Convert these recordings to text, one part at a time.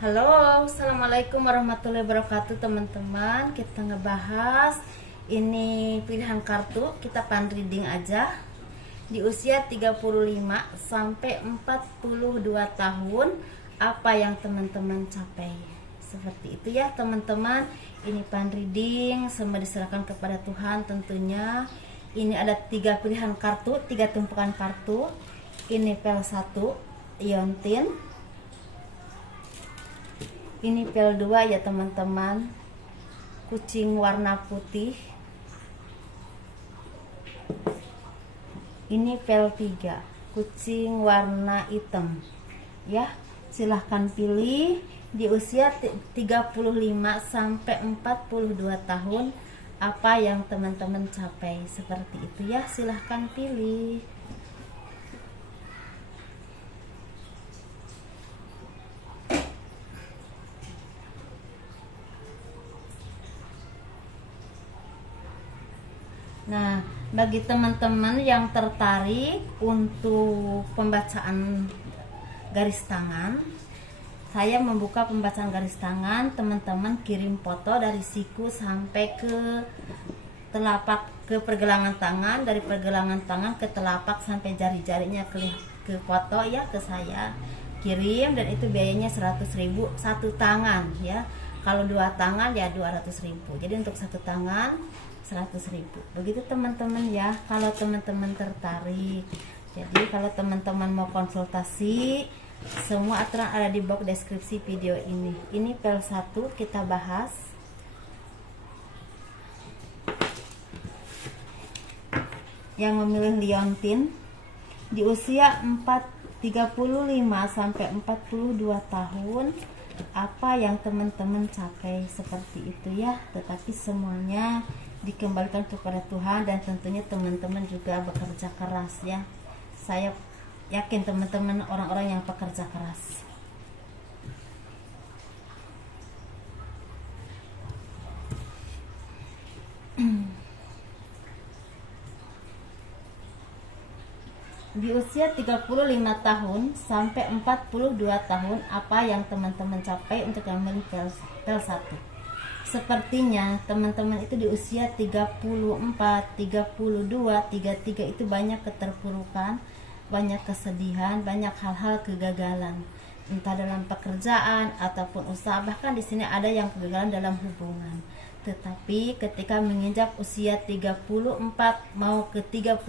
Halo, assalamualaikum warahmatullahi wabarakatuh teman-teman. Kita ngebahas ini pilihan kartu, kita pan reading aja. Di usia 35 sampai 42 tahun, apa yang teman-teman capai? Seperti itu ya teman-teman. Ini pan reading, semua diserahkan kepada Tuhan tentunya. Ini ada 3 pilihan kartu, 3 tumpukan kartu. Ini pel 1, Iontin. Ini pel 2 ya teman-teman, kucing warna putih. Ini pel 3, kucing warna hitam. Ya, silahkan pilih. Di usia 35 sampai 42 tahun, apa yang teman-teman capai? Seperti itu ya, silahkan pilih. Nah, bagi teman-teman yang tertarik untuk pembacaan garis tangan, saya membuka pembacaan garis tangan. Teman-teman kirim foto dari siku sampai ke telapak, ke pergelangan tangan, dari pergelangan tangan ke telapak sampai jari-jarinya ke foto ya, ke saya kirim, dan itu biayanya 100.000 satu tangan ya. Kalau 2 tangan ya 200.000. Jadi untuk satu tangan 100.000. Begitu teman-teman ya, kalau teman-teman tertarik. Jadi kalau teman-teman mau konsultasi, semua aturan ada di box deskripsi video ini. Ini pel 1 kita bahas. Yang memilih Liontin di usia 35 sampai 42 tahun, apa yang teman-teman capai? Seperti itu ya. Tetapi semuanya dikembalikan kepada Tuhan, dan tentunya teman-teman juga bekerja keras ya. Saya yakin teman-teman orang-orang yang pekerja keras. Di usia 35 tahun sampai 42 tahun, apa yang teman-teman capai untuk yang memilih pel 1? Sepertinya teman-teman itu di usia 34, 32, 33 itu banyak keterpurukan, banyak kesedihan, banyak hal-hal kegagalan, entah dalam pekerjaan ataupun usaha. Bahkan di sini ada yang kegagalan dalam hubungan. Tetapi ketika menginjak usia 34 mau ke 35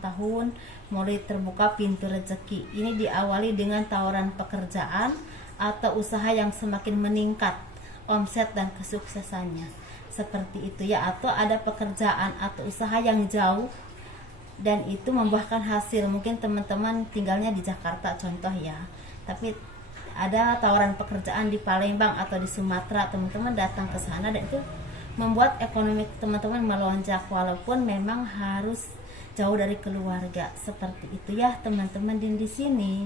tahun, mulai terbuka pintu rezeki. Ini diawali dengan tawaran pekerjaan atau usaha yang semakin meningkat omset dan kesuksesannya. Seperti itu ya. Atau ada pekerjaan atau usaha yang jauh dan itu membuahkan hasil. Mungkin teman-teman tinggalnya di Jakarta contoh ya, tapi ada tawaran pekerjaan di Palembang atau di Sumatera, teman-teman datang ke sana dan itu membuat ekonomi teman-teman melonjak, walaupun memang harus jauh dari keluarga. Seperti itu ya teman-teman. Dan di sini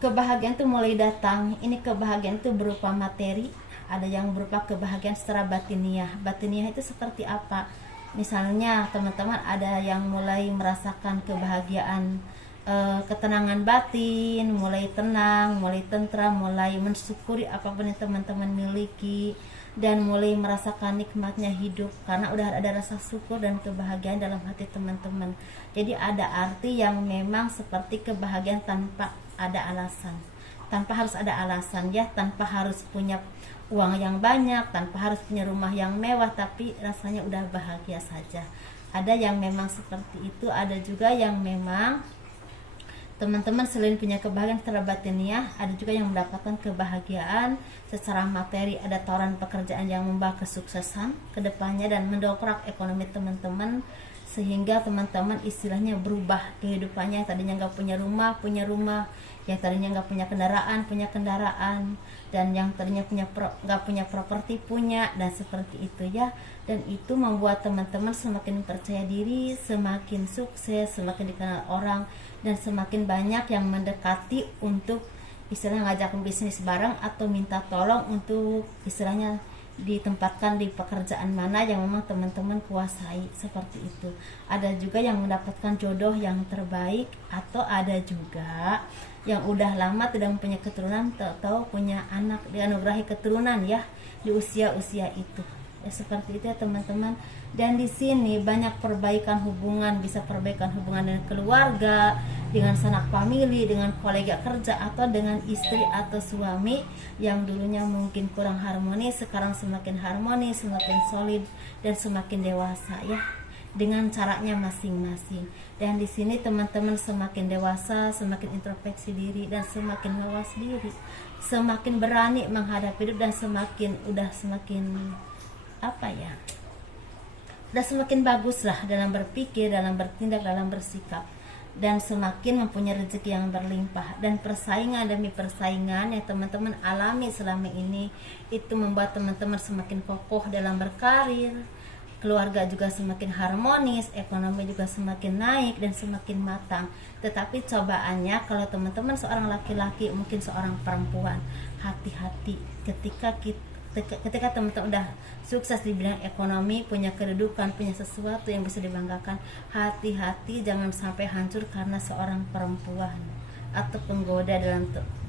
kebahagiaan itu mulai datang. Ini kebahagiaan itu berupa materi, ada yang berupa kebahagiaan secara batiniah. Batiniah itu seperti apa? Misalnya teman-teman ada yang mulai merasakan kebahagiaan, ketenangan batin, mulai tenang, mulai tentram, mulai mensyukuri apapun yang teman-teman miliki, dan mulai merasakan nikmatnya hidup karena udah ada rasa syukur dan kebahagiaan dalam hati teman-teman. Jadi ada arti yang memang seperti kebahagiaan tanpa ada alasan, tanpa harus ada alasan ya, tanpa harus punya uang yang banyak, tanpa harus punya rumah yang mewah, tapi rasanya udah bahagia saja. Ada yang memang seperti itu. Ada juga yang memang teman-teman selain punya kebahagiaan secara batiniah, ada juga yang mendapatkan kebahagiaan secara materi. Ada tawaran pekerjaan yang membawa kesuksesan ke depannya dan mendongkrak ekonomi teman-teman, sehingga teman-teman istilahnya berubah kehidupannya. Yang tadinya nggak punya rumah, punya rumah. Yang tadinya nggak punya kendaraan, punya kendaraan. Dan yang tadinya nggak punya properti, punya. Dan seperti itu ya. Dan itu membuat teman-teman semakin percaya diri, semakin sukses, semakin dikenal orang, dan semakin banyak yang mendekati untuk istilahnya ngajak bisnis bareng atau minta tolong untuk istilahnya ditempatkan di pekerjaan mana yang memang teman-teman kuasai, seperti itu. Ada juga yang mendapatkan jodoh yang terbaik, atau ada juga yang udah lama tidak punya keturunan atau punya anak dianugerahi keturunan ya di usia-usia itu. Ya seperti itu ya teman-teman. Dan di sini banyak perbaikan hubungan, bisa perbaikan hubungan dengan keluarga, dengan sanak famili, dengan kolega kerja, atau dengan istri atau suami yang dulunya mungkin kurang harmonis, sekarang semakin harmonis, semakin solid, dan semakin dewasa ya, dengan caranya masing-masing. Dan di sini teman-teman semakin dewasa, semakin introspeksi diri, dan semakin mawas diri, semakin berani menghadapi hidup, dan semakin udah semakin bagus lah dalam berpikir, dalam bertindak, dalam bersikap, dan semakin mempunyai rezeki yang berlimpah. Dan persaingan demi persaingan yang teman-teman alami selama ini itu membuat teman-teman semakin kokoh dalam berkarir, keluarga juga semakin harmonis, ekonomi juga semakin naik dan semakin matang. Tetapi cobaannya kalau teman-teman seorang laki-laki, mungkin seorang perempuan, hati-hati ketika teman-teman udah sukses di bidang ekonomi, punya kedudukan, punya sesuatu yang bisa dibanggakan, hati-hati jangan sampai hancur karena seorang perempuan atau penggoda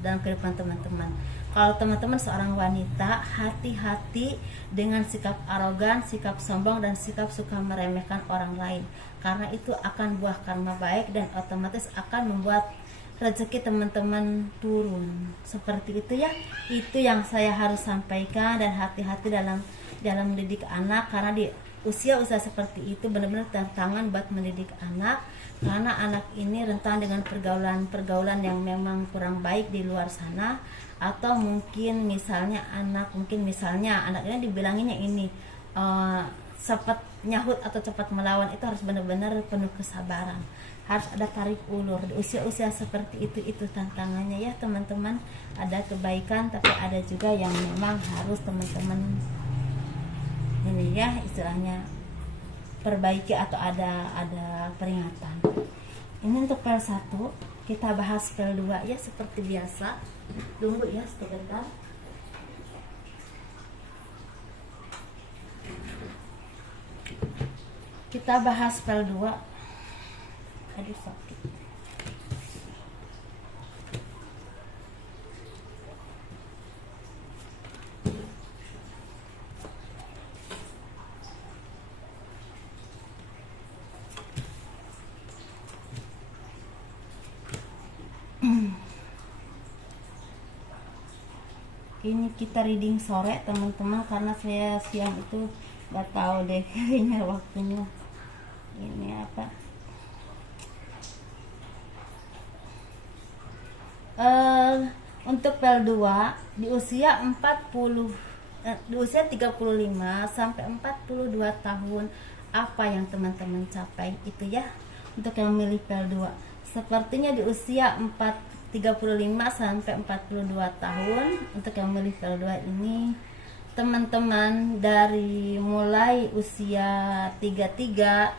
dalam kehidupan teman-teman. Kalau teman-teman seorang wanita, hati-hati dengan sikap arogan, sikap sombong, dan sikap suka meremehkan orang lain, karena itu akan buah karma baik dan otomatis akan membuat rezeki teman-teman turun. Seperti itu ya, itu yang saya harus sampaikan. Dan hati-hati dalam mendidik anak, karena di usia-usia seperti itu benar-benar tantangan buat mendidik anak, karena anak ini rentan dengan pergaulan yang memang kurang baik di luar sana. Atau mungkin misalnya anaknya dibilanginnya ini cepat nyahut atau cepat melawan, itu harus benar-benar penuh kesabaran, harus ada tarik ulur di usia-usia seperti itu tantangannya ya teman-teman. Ada kebaikan tapi ada juga yang memang harus teman-teman ini ya istilahnya perbaiki, atau ada peringatan. Ini untuk PL 1, kita bahas PL 2 ya seperti biasa. Tunggu ya sebentar. Kita bahas PL 2. Aduh sakit. Ini kita reading sore teman-teman, karena saya siang itu nggak tahu deh kayaknya waktunya. Ini apa? Untuk PL 2 di usia 35 sampai 42 tahun, apa yang teman-teman capai itu ya. Untuk yang milih PL 2 sepertinya di usia 35 sampai 42 tahun, untuk yang milih PL 2 ini teman-teman dari mulai usia 33,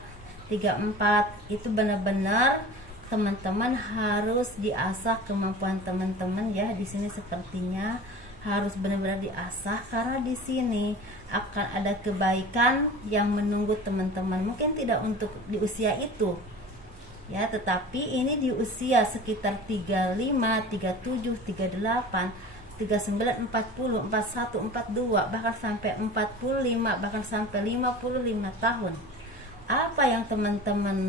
34 itu benar-benar teman-teman harus diasah kemampuan teman-teman ya. Di sini sepertinya harus benar-benar diasah, karena di sini akan ada kebaikan yang menunggu teman-teman. Mungkin tidak untuk di usia itu ya, tetapi ini di usia sekitar 35, 37, 38, 39, 40, 41, 42, bahkan sampai 45, bahkan sampai 55 tahun. Apa yang teman-teman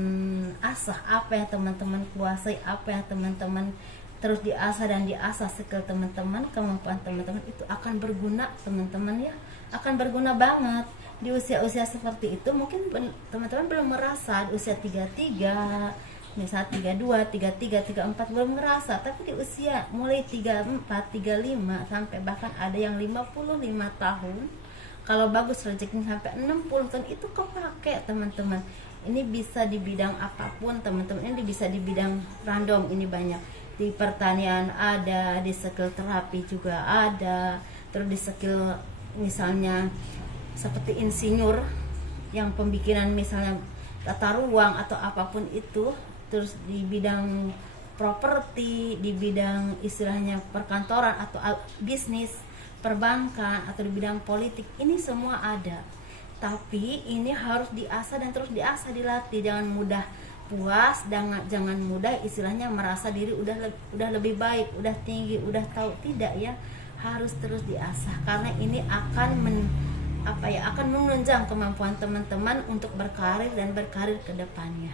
asah, apa yang teman-teman kuasai, apa yang teman-teman terus diasah dan diasah skill teman-teman, kemampuan teman-teman itu akan berguna teman-teman ya, akan berguna banget di usia-usia seperti itu. Mungkin teman-teman belum merasa di usia 33, misalnya 32, 33, 34 belum ngerasa, tapi di usia mulai 34, 35 sampai bahkan ada yang 55 tahun, kalau bagus rezekinya sampai 60 tahun itu kepake teman-teman. Ini bisa di bidang apapun teman-teman, ini bisa di bidang random, ini banyak di pertanian ada, di skill terapi juga ada, terus di skill misalnya seperti insinyur yang pembikinan misalnya tata ruang atau apapun itu, terus di bidang properti, di bidang istilahnya perkantoran atau bisnis, perbankan atau di bidang politik, ini semua ada. Tapi ini harus diasah dan terus diasah, dilatih. Jangan mudah puas, jangan mudah istilahnya merasa diri udah lebih baik, udah tinggi, udah tahu. Tidak ya, harus terus diasah karena ini akan akan menunjang kemampuan teman-teman untuk berkarir dan berkarir ke depannya.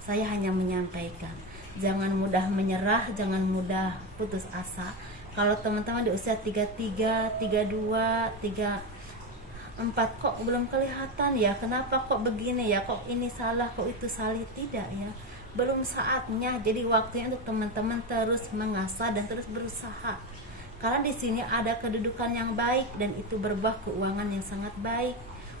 Saya hanya menyampaikan, jangan mudah menyerah, jangan mudah putus asa. Kalau teman-teman di usia 33, 32, 34 kok belum kelihatan ya, kenapa kok begini ya, kok ini salah, kok itu salah, tidak ya. Belum saatnya. Jadi waktunya untuk teman-teman terus mengasah dan terus berusaha. Karena di sini ada kedudukan yang baik dan itu berbuah keuangan yang sangat baik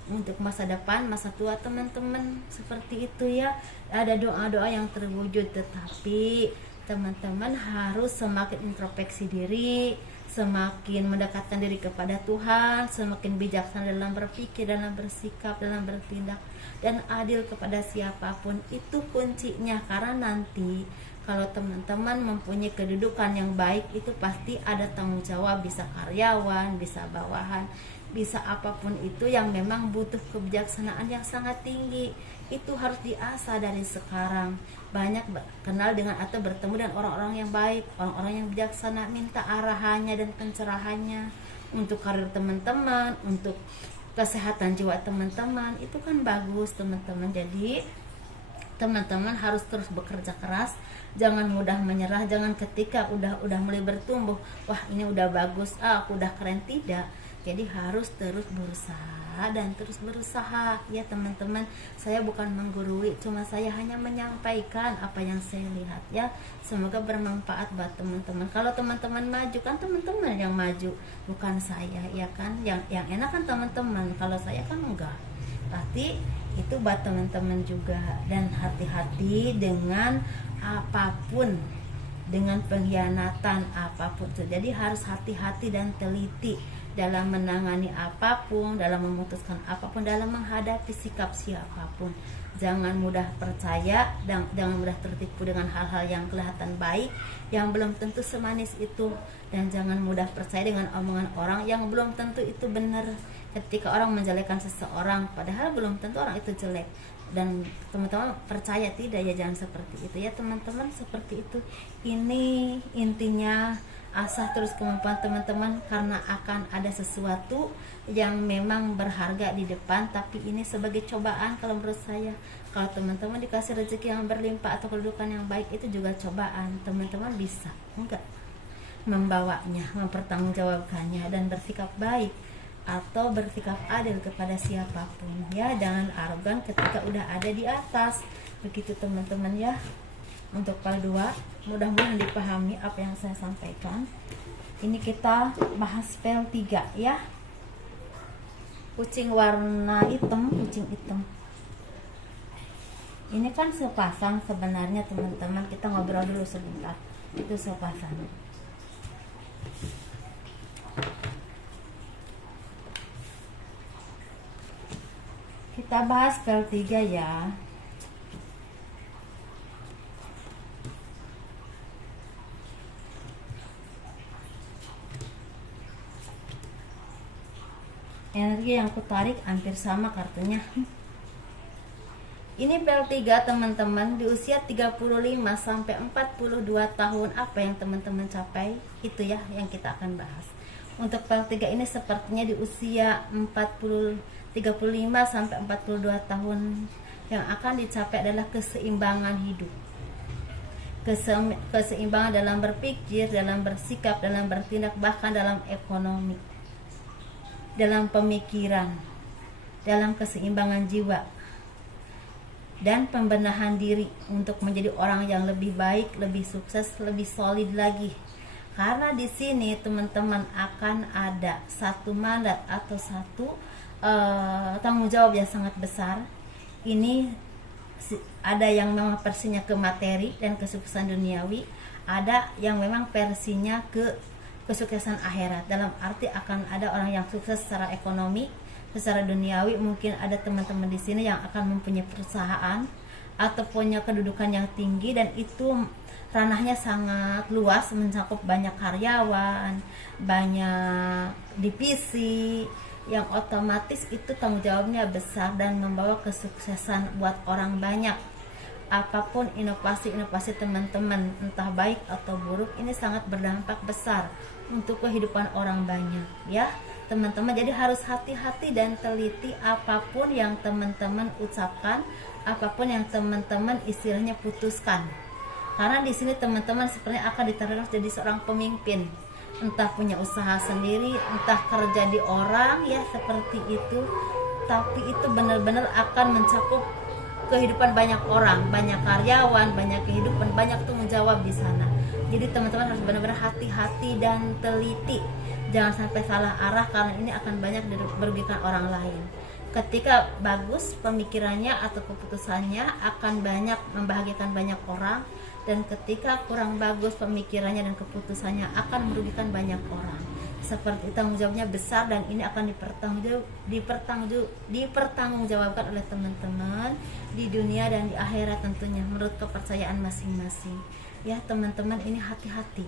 untuk masa depan, masa tua teman-teman. Seperti itu ya. Ada doa-doa yang terwujud, tetapi teman-teman harus semakin introspeksi diri, semakin mendekatkan diri kepada Tuhan, semakin bijaksana dalam berpikir, dalam bersikap, dalam bertindak, dan adil kepada siapapun. Itu kuncinya. Karena nanti kalau teman-teman mempunyai kedudukan yang baik, itu pasti ada tanggung jawab, bisa karyawan, bisa bawahan, bisa apapun itu yang memang butuh kebijaksanaan yang sangat tinggi. Itu harus diasah dari sekarang. Banyak kenal dengan atau bertemu dengan orang-orang yang baik, orang-orang yang bijaksana, minta arahannya dan pencerahannya untuk karir teman-teman, untuk kesehatan jiwa teman-teman. Itu kan bagus teman-teman. Jadi teman-teman harus terus bekerja keras, jangan mudah menyerah, jangan ketika udah mulai bertumbuh, wah ini udah bagus, aku udah keren, tidak. Jadi harus terus berusaha dan terus berusaha ya teman-teman. Saya bukan menggurui, cuma saya hanya menyampaikan apa yang saya lihat ya. Semoga bermanfaat buat teman-teman. Kalau teman-teman maju, kan teman-teman yang maju, bukan saya ya kan. Yang enak kan teman-teman, kalau saya kan enggak. Pasti itu buat teman-teman juga. Dan hati-hati dengan apapun, dengan pengkhianatan apapun. Jadi harus hati-hati dan teliti dalam menangani apapun, dalam memutuskan apapun, dalam menghadapi sikap siapapun. Jangan mudah percaya dan jangan mudah tertipu dengan hal-hal yang kelihatan baik yang belum tentu semanis itu, dan jangan mudah percaya dengan omongan orang yang belum tentu itu benar. Ketika orang menjelekkan seseorang padahal belum tentu orang itu jelek, dan teman-teman percaya, tidak ya, jangan seperti itu ya teman-teman. Seperti itu, ini intinya. Asah terus kemampuan teman-teman, karena akan ada sesuatu yang memang berharga di depan. Tapi ini sebagai cobaan kalau menurut saya. Kalau teman-teman dikasih rezeki yang berlimpah atau kedudukan yang baik, itu juga cobaan. Teman-teman bisa enggak membawanya, mempertanggungjawabkannya, dan bersikap baik atau bersikap adil kepada siapapun ya. Jangan arogan ketika udah ada di atas. Begitu teman-teman ya. Untuk PAL 2, mudah-mudahan dipahami apa yang saya sampaikan. Ini kita bahas PAL 3 ya. Kucing warna hitam, kucing hitam. Ini kan sepasang sebenarnya teman-teman. Kita ngobrol dulu sebentar. Itu sepasang. Kita bahas PAL 3 ya. Energi yang kutarik hampir sama kartunya. Ini PAL 3 teman-teman, di usia 35 sampai 42 tahun. Apa yang teman-teman capai, itu ya yang kita akan bahas. Untuk PAL 3 ini sepertinya di usia 35 sampai 42 tahun, yang akan dicapai adalah keseimbangan hidup. Keseimbangan dalam berpikir, dalam bersikap, dalam bertindak, bahkan dalam ekonomi, dalam pemikiran, dalam keseimbangan jiwa, dan pembenahan diri untuk menjadi orang yang lebih baik, lebih sukses, lebih solid lagi. Karena di sini teman-teman akan ada satu mandat atau satu tanggung jawab yang sangat besar. Ini ada yang memang versinya ke materi dan kesuksesan duniawi, ada yang memang versinya ke kesuksesan akhirat. Dalam arti akan ada orang yang sukses secara ekonomi, secara duniawi. Mungkin ada teman-teman di sini yang akan mempunyai perusahaan atau punya kedudukan yang tinggi, dan itu ranahnya sangat luas, mencakup banyak karyawan, banyak divisi, yang otomatis itu tanggung jawabnya besar dan membawa kesuksesan buat orang banyak. Apapun inovasi-inovasi teman-teman, entah baik atau buruk, ini sangat berdampak besar untuk kehidupan orang banyak ya teman-teman. Jadi harus hati-hati dan teliti apapun yang teman-teman ucapkan, apapun yang teman-teman istilahnya putuskan, karena di sini teman-teman sebenarnya akan ditargetkan jadi seorang pemimpin, entah punya usaha sendiri, entah kerja di orang ya seperti itu, tapi itu benar-benar akan mencakup kehidupan banyak orang, banyak karyawan, banyak kehidupan, banyak tanggung jawab di sana. Jadi teman-teman harus benar-benar hati-hati dan teliti, jangan sampai salah arah, karena ini akan banyak merugikan orang lain. Ketika bagus pemikirannya atau keputusannya akan banyak membahagiakan banyak orang, dan ketika kurang bagus pemikirannya dan keputusannya akan merugikan banyak orang. Seperti tanggung jawabnya besar, dan ini akan dipertanggungjawabkan oleh teman-teman di dunia dan di akhirat tentunya, menurut kepercayaan masing-masing ya teman-teman. Ini hati-hati,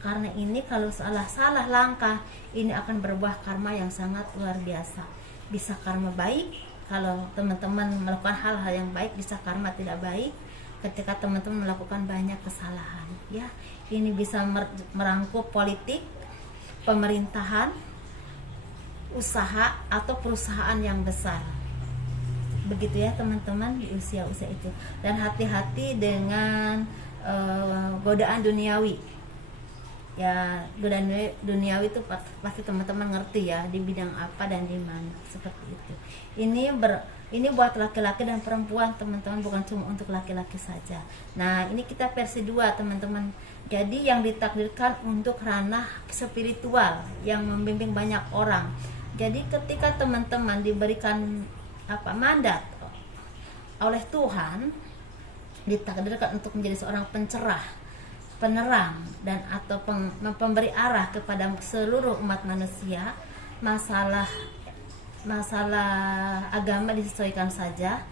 karena ini kalau salah langkah ini akan berbuah karma yang sangat luar biasa. Bisa karma baik kalau teman-teman melakukan hal-hal yang baik, bisa karma tidak baik ketika teman-teman melakukan banyak kesalahan ya. Ini bisa merangkup politik, pemerintahan, usaha atau perusahaan yang besar. Begitu ya teman-teman di usia-usia itu. Dan hati-hati dengan godaan duniawi. Ya, godaan duniawi itu pasti teman-teman ngerti ya, di bidang apa dan di mana, seperti itu. Ini buat laki-laki dan perempuan teman-teman, bukan cuma untuk laki-laki saja. Nah, ini kita versi 2 teman-teman. Jadi yang ditakdirkan untuk ranah spiritual yang membimbing banyak orang. Jadi ketika teman-teman diberikan mandat oleh Tuhan, ditakdirkan untuk menjadi seorang pencerah, penerang, dan atau pemberi arah kepada seluruh umat manusia. Masalah agama disesuaikan saja.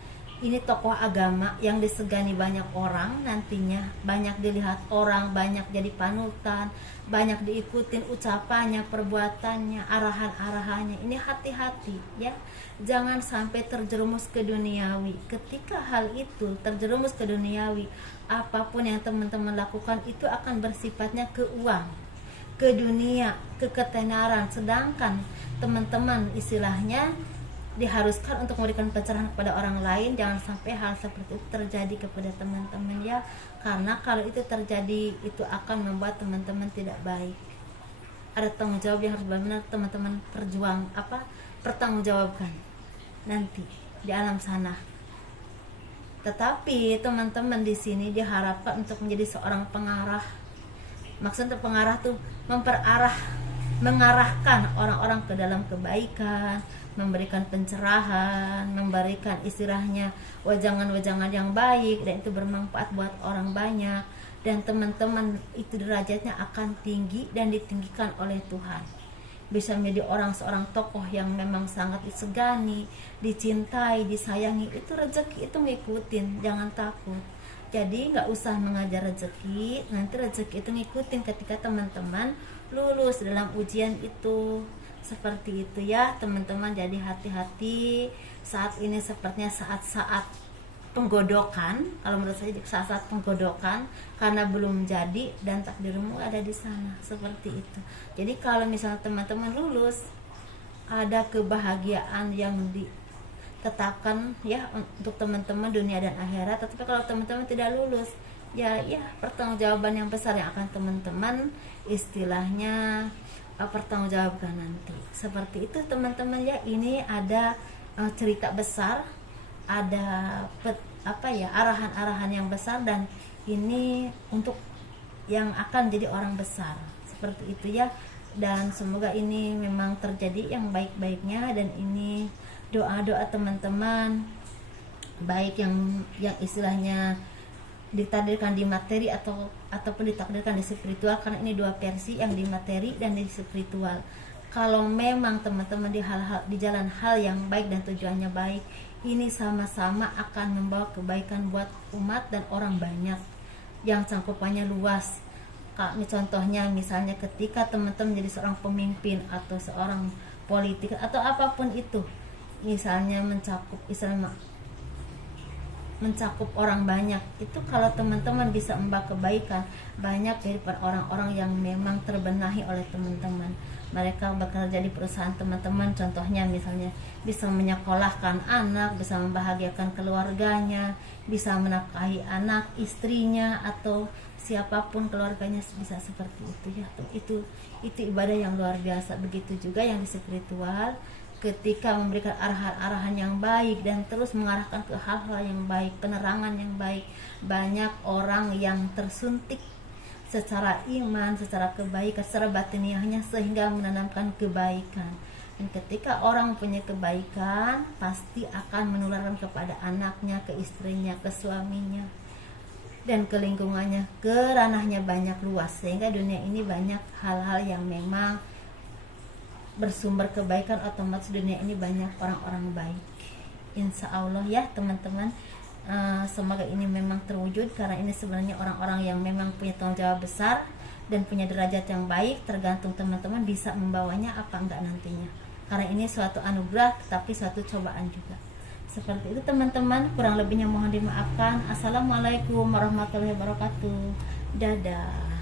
Ini tokoh agama yang disegani banyak orang, nantinya banyak dilihat orang, banyak jadi panutan, banyak diikutin ucapannya, perbuatannya, arahan-arahannya. Ini hati-hati ya, jangan sampai terjerumus ke duniawi. Ketika hal itu terjerumus ke duniawi, apapun yang teman-teman lakukan itu akan bersifatnya ke uang, ke dunia, ke ketenaran. Sedangkan teman-teman istilahnya diharuskan untuk memberikan pencerahan kepada orang lain. Jangan sampai hal seperti itu terjadi kepada teman-teman ya, karena kalau itu terjadi itu akan membuat teman-teman tidak baik. Ada tanggung jawab yang harus benar-benar teman-teman pertanggungjawabkan nanti di alam sana. Tetapi teman-teman di sini diharapkan untuk menjadi seorang pengarah. Maksudnya pengarah tuh mengarahkan orang-orang ke dalam kebaikan, memberikan pencerahan, memberikan istilahnya wejangan-wejangan yang baik, dan itu bermanfaat buat orang banyak. Dan teman-teman itu derajatnya akan tinggi dan ditinggikan oleh Tuhan. Bisa menjadi seorang tokoh yang memang sangat disegani, dicintai, disayangi. Itu rezeki, itu ngikutin, jangan takut. Jadi nggak usah mengajar rezeki, nanti rezeki itu ngikutin ketika teman-teman lulus dalam ujian itu. Seperti itu ya teman-teman. Jadi hati-hati, saat ini sepertinya saat-saat penggodokan. Kalau menurut saya saat-saat penggodokan, karena belum jadi dan takdirmu ada di sana, seperti itu. Jadi kalau misalnya teman-teman lulus, ada kebahagiaan yang ditetapkan ya untuk teman-teman dunia dan akhirat. Tetapi kalau teman-teman tidak lulus, ya pertanggungjawaban yang besar yang akan teman-teman istilahnya pertanggungjawabkan nanti. Seperti itu teman-teman ya. Ini ada cerita besar, ada arahan-arahan yang besar, dan ini untuk yang akan jadi orang besar, seperti itu ya. Dan semoga ini memang terjadi yang baik-baiknya, dan ini doa-doa teman-teman baik yang istilahnya ditakdirkan di materi ataupun ditakdirkan di spiritual, karena ini 2 versi, yang di materi dan di spiritual. Kalau memang teman-teman di jalan hal yang baik dan tujuannya baik, ini sama-sama akan membawa kebaikan buat umat dan orang banyak yang cangkupannya luas. Contohnya misalnya ketika teman-teman jadi seorang pemimpin atau seorang politik atau apapun itu, misalnya mencakup orang banyak, itu kalau teman-teman bisa membawa kebaikan banyak daripada orang-orang yang memang terbenahi oleh teman-teman. Mereka bekerja di perusahaan teman-teman, contohnya misalnya bisa menyekolahkan anak, bisa membahagiakan keluarganya, bisa menafkahi anak istrinya atau siapapun keluarganya, bisa seperti itu ya. Itu ibadah yang luar biasa. Begitu juga yang di spiritual, ketika memberikan arahan-arahan yang baik dan terus mengarahkan ke hal-hal yang baik, penerangan yang baik, banyak orang yang tersuntik secara iman, secara kebaikan, secara batiniahnya, sehingga menanamkan kebaikan. Dan ketika orang punya kebaikan, pasti akan menularkan kepada anaknya, ke istrinya, ke suaminya, dan ke lingkungannya, ke ranahnya banyak luas, sehingga dunia ini banyak hal-hal yang memang bersumber kebaikan, otomatis dunia ini banyak orang-orang baik. Insya Allah ya teman-teman, semoga ini memang terwujud, karena ini sebenarnya orang-orang yang memang punya tanggung jawab besar dan punya derajat yang baik, tergantung teman-teman bisa membawanya apa enggak nantinya, karena ini suatu anugerah tetapi suatu cobaan juga. Seperti itu teman-teman, kurang lebihnya mohon dimaafkan. Assalamualaikum warahmatullahi wabarakatuh. Dadah.